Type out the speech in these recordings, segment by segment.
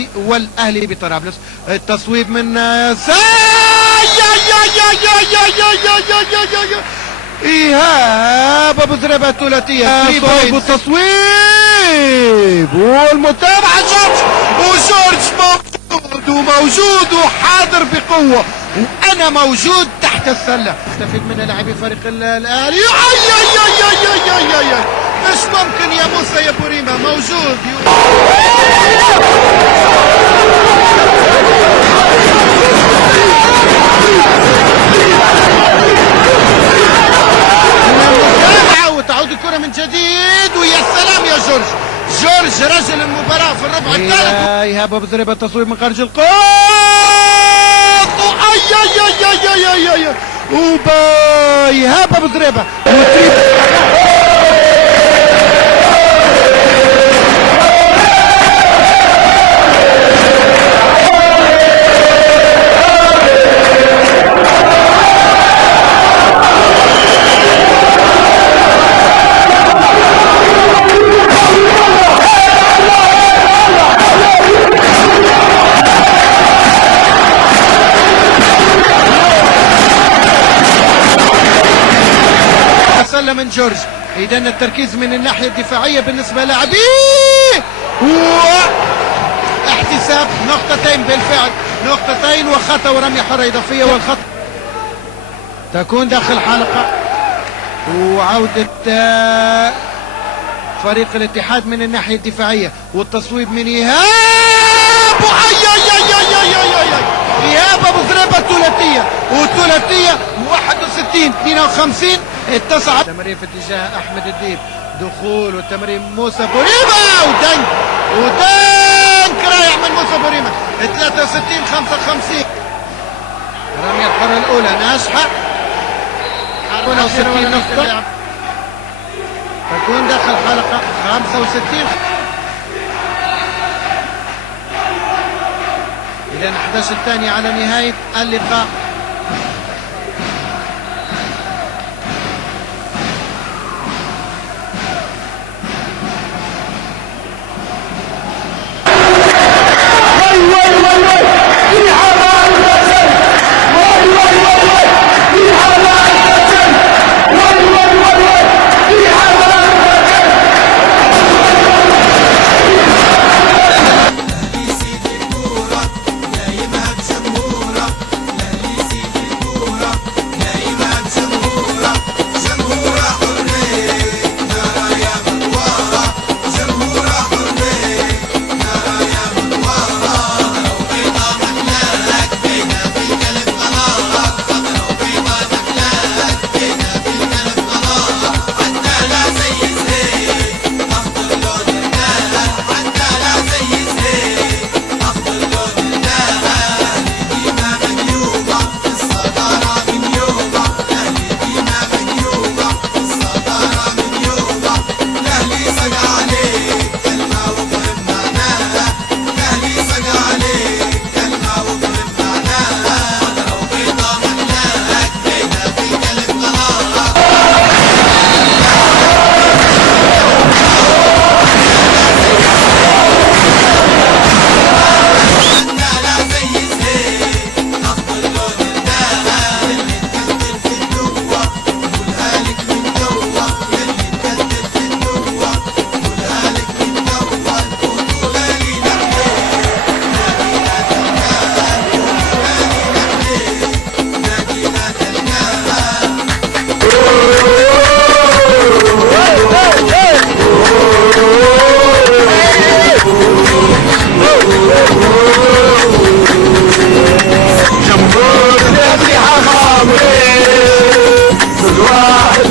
التونسي والاهلي بطرابلس. التصويب من ايهاب ابو زريبه الثلاثيه، صوب التصويب والمتابعه وجورج موجود وحاضر بقوه، وانا موجود تحت السله. استفيد من لاعبي فريق الاهلي. مش ممكن يا موسى يا بوريما موجود. وتعود الكرة من جديد، ويا سلام يا جورج رجل المباراة في الربع الثالث. ايهاب ابو زريبه التصويب من خارج القوس. ايهاب ابو زريبه من جورج. اذا التركيز من الناحيه الدفاعيه بالنسبه لاعبيه، واحتساب نقطتين بالفعل، نقطتين وخطا ورميه حره اضافيه، والخط تكون داخل حلقه. وعوده فريق الاتحاد من الناحيه الدفاعيه، والتصويب من ايهاب. ايهاب ابو زريبه الثلاثيه، والثلاثيه 61 52 اتسعت. تمرير في اتجاه احمد الديب، دخول والتمرير موسى بوريما، ودنك رايح من موسى بوريما. 63 55. الرميه الحره الاولى ناجحه، 64 نقطه، تكون داخل حلقه 65. إذا 11 الثانية على نهاية اللقاء.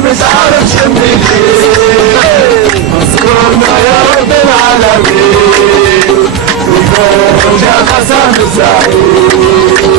مش عارف شمني اذكرنا يا رب العالمين وفوق يا حسن الزعيم.